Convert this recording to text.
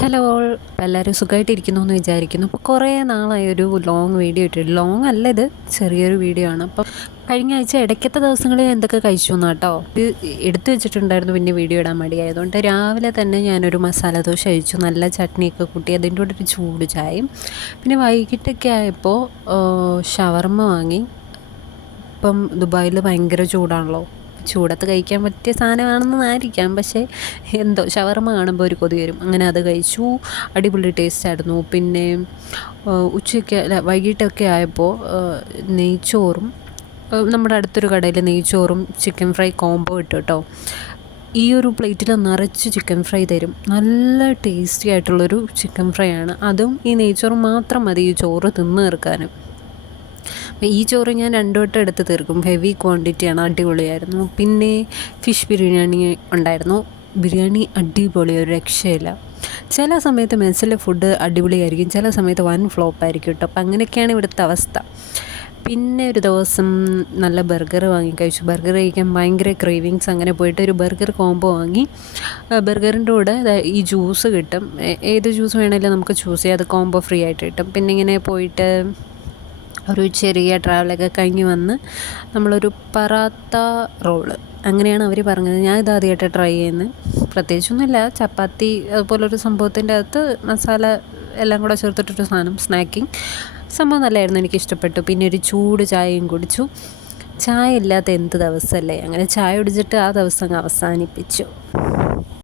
Hello all, എല്ലാവരും സുഖമായിട്ടിരിക്കുന്നു എന്ന് വിചാരിക്കുന്നു. അപ്പോൾ കുറേ നാളായി ഒരു ലോങ് വീഡിയോ ഇട്ടിട്ട്. ലോങ് അല്ല, ഇത് ചെറിയൊരു വീഡിയോ ആണ്. അപ്പം കഴിഞ്ഞ ആഴ്ച ഇടയ്ക്കത്തെ ദിവസങ്ങളിൽ എന്തൊക്കെ കഴിച്ചു എന്ന് കേട്ടോ ഇത് എടുത്തു വെച്ചിട്ടുണ്ടായിരുന്നു. പിന്നെ വീഡിയോ ഇടാൻ മടിയായതുകൊണ്ട് രാവിലെ തന്നെ ഞാനൊരു മസാല ദോശ കഴിച്ചു, നല്ല ചട്നിയൊക്കെ കൂട്ടി. അതിൻ്റെ കൂടെ ഒരു ചൂട് ചായയും. പിന്നെ വൈകിട്ടൊക്കെ ആയപ്പോൾ ഷവർമ്മ വാങ്ങി. ഇപ്പം ദുബായിൽ ഭയങ്കര ചൂടാണല്ലോ, ചൂടത്ത് കഴിക്കാൻ പറ്റിയ സാധനമാണെന്നായിരിക്കാം, പക്ഷേ എന്തോ ഷവർമ്മ കാണുമ്പോൾ ഒരു കൊതി വരും. അങ്ങനെ അത് കഴിച്ചു. അടിപൊളി ടേസ്റ്റായിരുന്നു. പിന്നെ ഉച്ചയ്ക്ക് അല്ല വൈകിട്ടൊക്കെ ആയപ്പോൾ നെയ്ച്ചോറും നമ്മുടെ അടുത്തൊരു കടയിൽ നെയ്ച്ചോറും ചിക്കൻ ഫ്രൈ കോംബോ ഇട്ടു കേട്ടോ. ഈ ഒരു പ്ലേറ്റിൽ നിറച്ച് ചിക്കൻ ഫ്രൈ തരും. നല്ല ടേസ്റ്റി ആയിട്ടുള്ളൊരു ചിക്കൻ ഫ്രൈ ആണ്. അതും ഈ നെയ്ച്ചോറും മാത്രം മതി ഈ ചോറ് തിന്ന് തീർക്കാനും. ഈ ചോറ് ഞാൻ 2 വട്ടം എടുത്ത് തീർക്കും. ഹെവി ക്വാണ്ടിറ്റിയാണ്, അടിപൊളിയായിരുന്നു. പിന്നെ ഫിഷ് ബിരിയാണി ഉണ്ടായിരുന്നു. ബിരിയാണി അടിപൊളി, ഒരു രക്ഷയില്ല. ചില സമയത്ത് മെസ്സിലെ ഫുഡ് അടിപൊളിയായിരിക്കും, ചില സമയത്ത് വൻ ഫ്ലോപ്പായിരിക്കും കേട്ടോ. അപ്പം അങ്ങനെയൊക്കെയാണ് ഇവിടുത്തെ അവസ്ഥ. പിന്നെ ഒരു ദിവസം നല്ല ബർഗർ വാങ്ങി കഴിച്ചു. ബർഗർ കഴിക്കാൻ ഭയങ്കര ക്രേവിങ്സ്. അങ്ങനെ പോയിട്ട് ഒരു ബർഗർ കോംബോ വാങ്ങി. ബർഗറിൻ്റെ കൂടെ ഈ ജ്യൂസ് കിട്ടും. ഏത് ജ്യൂസ് വേണമെങ്കിലും നമുക്ക് ചൂസ് ചെയ്യാം, അത് കോംബോ ഫ്രീ ആയിട്ട് കിട്ടും. പിന്നെ ഇങ്ങനെ പോയിട്ട് ഒരു ചെറിയ ട്രാവലൊക്കെ കഴിഞ്ഞ് വന്ന് നമ്മളൊരു പറാത്ത റോള്, അങ്ങനെയാണ് അവർ പറഞ്ഞത്. ഞാൻ ഇത് ആദ്യമായിട്ട് ട്രൈ ചെയ്യുന്നത്. പ്രത്യേകിച്ചൊന്നുമില്ല, ചപ്പാത്തി അതുപോലൊരു സംഭവത്തിൻ്റെ അകത്ത് മസാല എല്ലാം കൂടെ ചേർത്തിട്ടൊരു സാധനം, സ്നാക്കിങ് സംഭവം നല്ലതായിരുന്നു, എനിക്കിഷ്ടപ്പെട്ടു. പിന്നെ ഒരു ചൂട് ചായയും കുടിച്ചു. ചായ ഇല്ലാത്ത എന്ത് ദിവസമല്ലേ, അങ്ങനെ ചായ കുടിച്ചിട്ട് ആ ദിവസം അങ്ങ് അവസാനിപ്പിച്ചു.